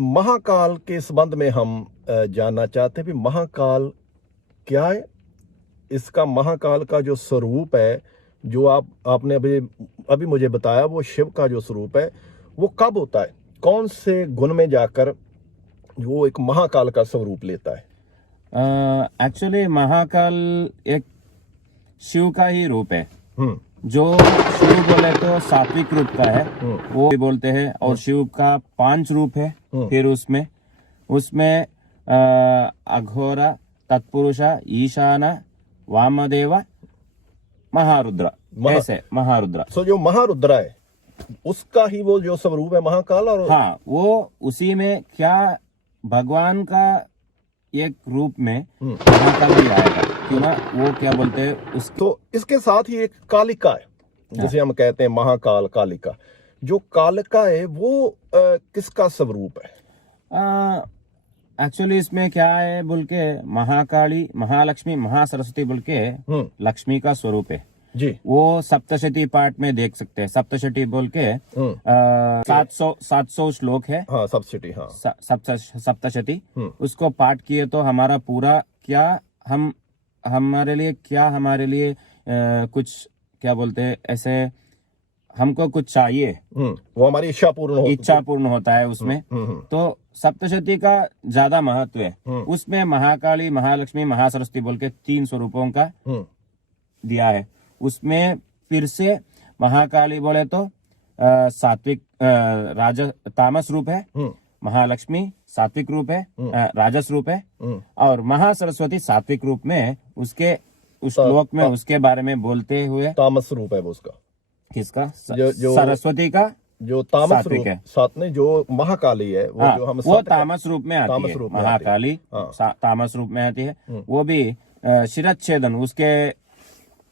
महाकाल के संबंध में हम जानना चाहते हैं कि महाकाल क्या है। इसका महाकाल का जो स्वरूप है, जो आपने अभी मुझे बताया, वो शिव का जो स्वरूप है वो कब होता है, कौन से गुण में जाकर वो एक महाकाल का स्वरूप लेता है। एक्चुअली महाकाल एक शिव का ही रूप है। जो शिव बोले तो सात्विक रूप का है, वो भी बोलते हैं। और शिव का 5 रूप है। फिर उसमें अघोरा, तत्पुरुषा, ईशाना, वामदेव, महारुद्र, ऐसे महारुद्र। सो जो महारुद्र है उसका ही वो जो स्वरूप है महाकाल। और हाँ, वो उसी में क्या भगवान का एक रूप में महाकाल भी आएगा, क्यों ना, वो क्या बोलते हैं उस। तो इसके साथ ही एक कालिका है, जिसे हम कहते हैं महाकाल, कालिका। जो कालिका है वो किसका स्वरूप है? एक्चुअली इसमें क्या है बोल के, महाकाली, महालक्ष्मी, महासरस्वती बोल के लक्ष्मी का स्वरूप है जी। वो सप्तशती पाठ में देख सकते हैं। सप्तशती बोल के 700 श्लोक है। हाँ, सप्तशती। हाँ, सप्तशती। उसको पाठ किए तो हमारा पूरा क्या, हमारे लिए कुछ क्या बोलते हैं, ऐसे हमको कुछ चाहिए, वो हमारी इच्छा पूर्ण होता है उसमें। तो सप्तशती का ज्यादा महत्व है। उसमें महाकाली, महालक्ष्मी, महासरस्वती बोल के 3 स्वरूपों का दिया है। उसमें फिर से महाकाली बोले तो सात्विक तामस रूप है, महालक्ष्मी सात्विक रूप है, राजस रूप है, और महासरस्वती सात्विक रूप में उसके उस श्लोक में उसके बारे में बोलते हुए तामस रूप है वो उसका। किसका? सरस्वती का जो तामस रूप है। साथ में जो महाकाली है वो, जो हम वो तामस रूप में आती है। महाकाली तामस रूप में आती है। वो भी शिरच्छेदन, उसके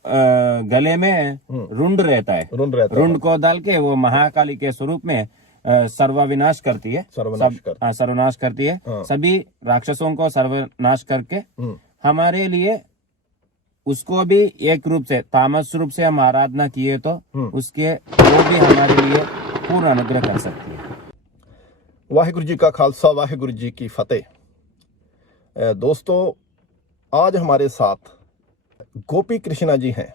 गले में रुंड रहता है। रुंड को डाल के वो महाकाली के स्वरूप में सर्वविनाश करती है, सर्वनाश करती है। सभी राक्षसों को सर्वनाश करके हमारे लिए उसको भी एक रूप से, तामस रूप से हम आराधना किए तो उसके वो भी हमारे लिए पूर्ण अनुग्रह कर सकती है। वाहिगुरु जी का खालसा, वाहिगुरु जी की फतेह। दोस्तों, आज हमारे साथ गोपी कृष्णा जी हैं,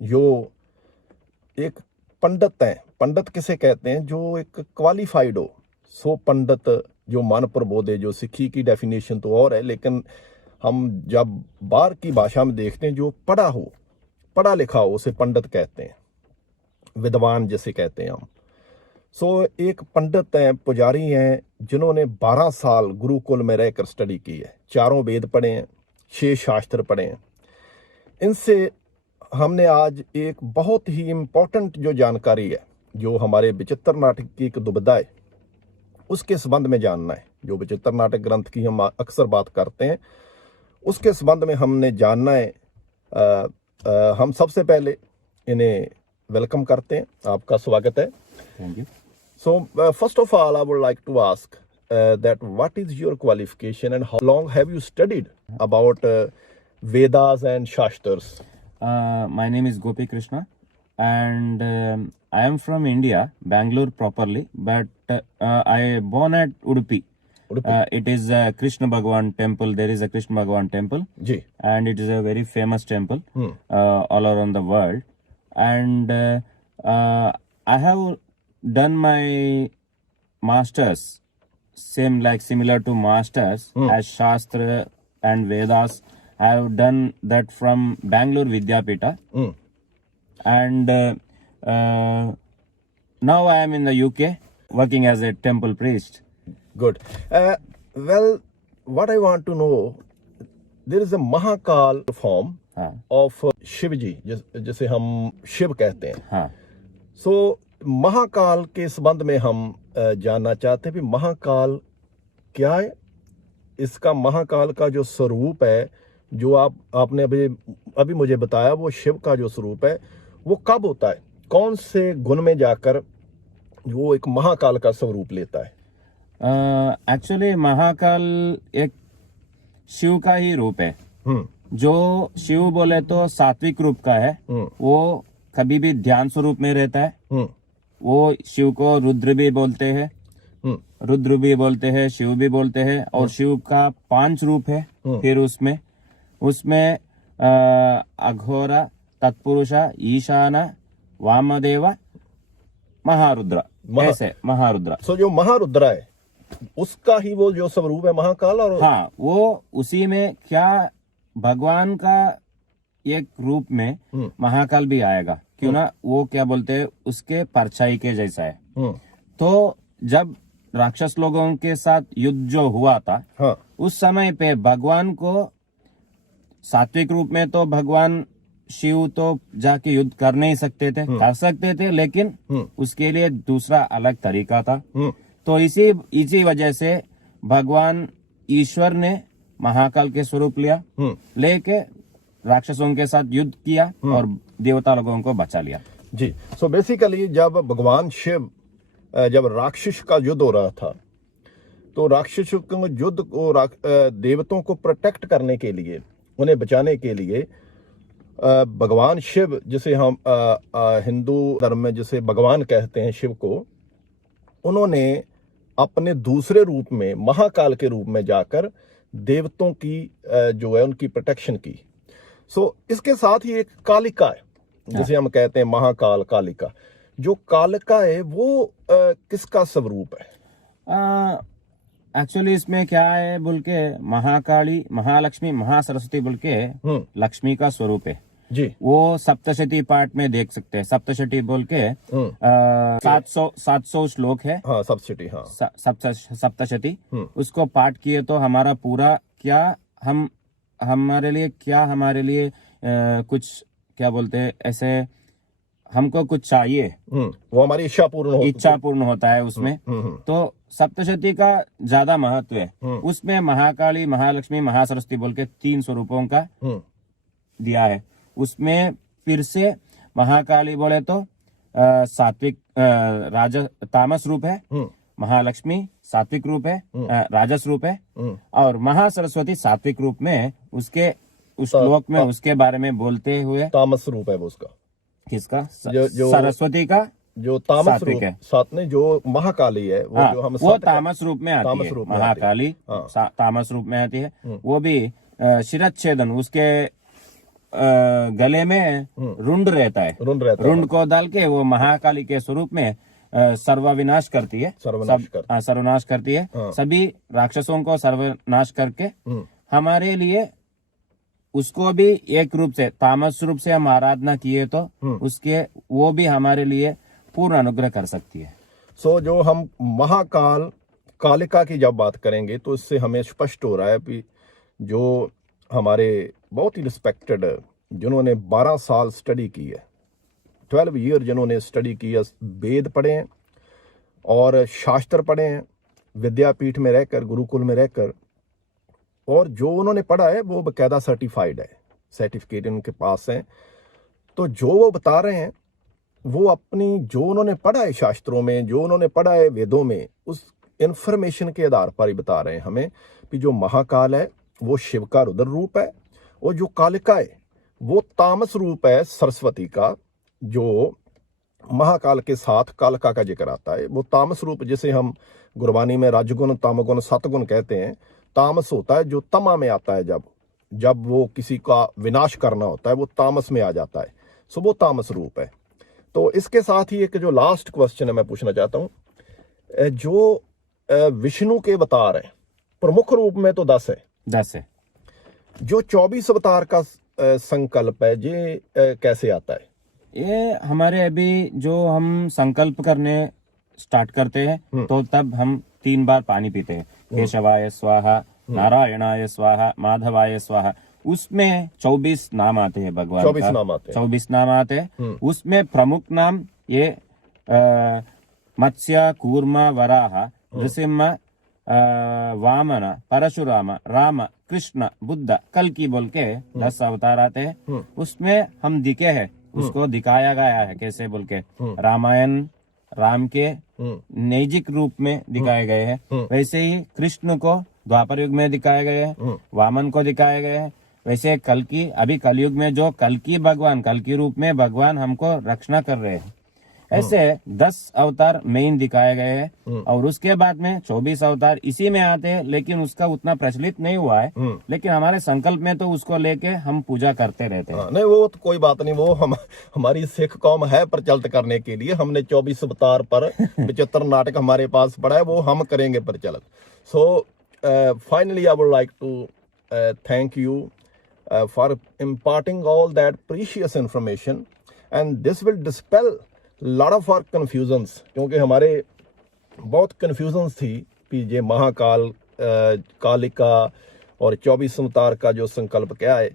जो एक पंडित हैं। पंडित किसे कहते हैं? जो एक क्वालिफाइड हो। सो पंडित जो मन प्रबोधे, जो सिक्खी की डेफिनेशन तो और है, लेकिन हम जब बाहर की भाषा में देखते हैं, जो पढ़ा हो, पढ़ा लिखा हो, उसे पंडित कहते हैं, विद्वान जिसे कहते हैं हम। सो एक पंडित हैं, पुजारी हैं, जिन्होंने 12 साल गुरुकुल में रहकर स्टडी की है। 4 वेद पढ़े हैं, 6 शास्त्र पढ़े हैं। इनसे हमने आज एक बहुत ही इम्पोर्टेंट जो जानकारी है, जो हमारे विचित्र नाटक की एक दुविधा है, उसके संबंध में जानना है। जो विचित्र नाटक ग्रंथ की हम अक्सर बात करते हैं, उसके संबंध में हमने जानना है। हम सबसे पहले इन्हें वेलकम करते हैं। आपका स्वागत है। Thank you. So first of all I would like to ask that what is your qualification and how long have you studied about Vedas and Shastras? My name is Gopi Krishna and I am from India, Bangalore properly, but I born at Udupi. It is a Krishna Bhagwan temple. There is a Krishna Bhagwan temple. Ji. And it is a very famous temple all around the world. And I have done my masters, similar to masters as Shastra and Vedas. I have done that from Bangalore Vidyapita. And now I am in the UK working as a temple priest. Good. Well, what I want to know, there is a Mahakal form of Shivji, जिसे हम शिव कहते हैं। हाँ। So Mahakal के संबंध में हम जानना चाहते हैं कि महाकाल क्या है। इसका महाकाल का जो स्वरूप है, जो आपने अभी मुझे बताया, वो शिव का जो स्वरूप है वो कब होता है, कौन से गुण में जाकर वो एक महाकाल का स्वरूप लेता है। एक्चुअली महाकाल एक शिव का ही रूप है। जो शिव बोले तो सात्विक रूप का है। वो कभी भी ध्यान स्वरूप में रहता है। वो शिव को रुद्र भी बोलते हैं। रुद्र भी बोलते हैं, शिव भी बोलते हैं, और शिव का 5 रूप है। फिर उसमें अघोरा, तत्पुरुषा, ईशाना, वामदेव, महारुद्र, ऐसे महारुद्र। सो जो महारुद्र है उसका ही वो जो स्वरूप है महाकाल। और हाँ, वो उसी में क्या भगवान का एक रूप में महाकाल भी आएगा, क्यों ना, वो क्या बोलते हैं, उसके परछाई के जैसा है। तो जब राक्षस लोगों के साथ युद्ध जो हुआ था, हाँ, उस समय पे भगवान को सात्विक रूप में तो भगवान शिव तो जाके युद्ध कर नहीं सकते थे, कर सकते थे, लेकिन उसके लिए दूसरा अलग तरीका था। तो इसी वजह से भगवान ईश्वर ने महाकाल के स्वरूप लिया, लेके राक्षसों के साथ युद्ध किया और देवता लोगों को बचा लिया। जी। सो बेसिकली जब भगवान शिव जब राक्षस का युद्ध हो रहा था, तो राक्षसों के युद्ध को देवताओं को प्रोटेक्ट करने के लिए, उन्हें बचाने के लिए भगवान शिव, जिसे हम हिंदू धर्म में जिसे भगवान कहते हैं शिव को, उन्होंने अपने दूसरे रूप में महाकाल के रूप में जाकर देवताओं की जो है उनकी प्रोटेक्शन की। सो इसके साथ ही एक कालिका है, जिसे हम कहते हैं महाकाल, कालिका। जो कालिका है वो किसका स्वरूप है? एक्चुअली इसमें क्या है बोल के, महाकाली, महालक्ष्मी, महासरस्वती बोल के लक्ष्मी का स्वरूप है जी। वो सप्तशती पाठ में देख सकते हैं। सप्तशती बोल के 700 श्लोक है। हाँ, सप्तशती। हाँ, सप्तशती। उसको पाठ किए तो हमारा पूरा क्या, हमारे लिए कुछ क्या बोलते हैं, ऐसे हमको कुछ चाहिए, वो हमारी इच्छा पूर्ण होता है उसमें। तो सप्तशती का ज्यादा महत्व है। उसमें महाकाली, महालक्ष्मी, महासरस्वती बोल के 3 स्वरूपों का दिया है। उसमें फिर से महाकाली बोले तो सात्विक तामस रूप है, महालक्ष्मी सात्विक रूप है, राजस रूप है, और महासरस्वती सात्विक रूप में उसके उस श्लोक में उसके बारे में बोलते हुए तामस रूप है वो उसका। किसका? सरस्वती का जो तामस रूप है, साथ में जो महाकाली है वो, जो हम वो तामस रूप में आती है। महाकाली तामस रूप में आती है। वो भी शिरच्छेदन, उसके गले में रुंड रहता है। रुंड को डाल के वो महाकाली के स्वरूप में सर्वविनाश करती है, सर्वनाश करती है। सभी राक्षसों को सर्वनाश करके हमारे लिए, उसको भी एक रूप से, तामस रूप से हम आराधना किए तो उसके वो भी हमारे लिए पूर्ण अनुग्रह कर सकती है। सो जो हम महाकाल, कालिका की जब बात करेंगे तो इससे हमें स्पष्ट हो रहा है कि जो हमारे बहुत ही रिस्पेक्टेड, जिन्होंने 12 साल स्टडी की है, 12 ईयर जिन्होंने स्टडी की है, वेद पढ़े हैं और शास्त्र पढ़े हैं, विद्यापीठ में रहकर, गुरुकुल में रहकर, और जो उन्होंने पढ़ा है वो बकायदा सर्टिफाइड है, सर्टिफिकेट उनके पास है। तो जो वो बता रहे हैं वो अपनी, जो उन्होंने पढ़ा है शास्त्रों में, जो उन्होंने पढ़ा है वेदों में, उस इंफॉर्मेशन के आधार पर ही बता रहे हैं हमें कि जो महाकाल है वो शिव का रुद्र रूप है, और जो कालिका है वो तामस रूप है सरस्वती का। जो महाकाल के साथ कालिका का जिक्र आता है, वो तामस रूप, जिसे हम गुरबानी में रजगुण, तमगुण, सतगुण कहते हैं। तामस होता है जो तमा में आता है, जब वो किसी का विनाश करना होता है वो तामस में आ जाता है। सो वो तामस रूप है। तो इसके साथ ही एक जो लास्ट क्वेश्चन है मैं पूछना चाहता हूँ, जो विष्णु के अवतार है प्रमुख रूप में तो 10 है, जो 24 अवतार का संकल्प है ये कैसे आता है? ये हमारे अभी जो हम संकल्प करने स्टार्ट करते हैं तो तब हम 3 बार पानी पीते हैं। केशवाय स्वाहा, नारायणाय स्वाहा, माधवाय स्वाहा। उसमें 24 नाम आते हैं भगवान का। 24 नाम आते हैं। उसमें प्रमुख नाम ये मत्स्य, कूर्मा, वराह, नृसिंह, वामन, परशुराम, राम, कृष्ण, बुद्ध, कल्कि बोल के 10 अवतार आते हैं। उसमें हम दिखे हैं, उसको दिखाया गया है कैसे बोल के, रामायण राम के नैजिक रूप में दिखाए गए हैं, वैसे ही कृष्ण को द्वापर युग में दिखाए गए हैं, वामन को दिखाए गए हैं, वैसे कल्कि, अभी कलयुग में जो कल्कि भगवान, कल्कि रूप में भगवान हमको रक्षणा कर रहे हैं। ऐसे 10 अवतार मेन दिखाए गए हैं और उसके बाद में 24 अवतार इसी में आते हैं, लेकिन उसका उतना प्रचलित नहीं हुआ है। लेकिन हमारे संकल्प में तो उसको लेके हम पूजा करते रहते हैं। नहीं वो तो कोई बात नहीं, वो हमारी सिख कौम है प्रचलित करने के लिए। हमने 24 अवतार पर 75 नाटक हमारे पास पड़ा है, वो हम करेंगे प्रचलित। So finally I would like to thank you for imparting all that precious information, and this will dispel lot of our confusions, क्योंकि हमारे बहुत confusions थी कि ये महाकाल कालिका और 24 अवतार का जो संकल्प क्या है।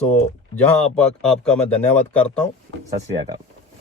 सो जहां आपका मैं धन्यवाद करता हूं। सत श्री अकाल।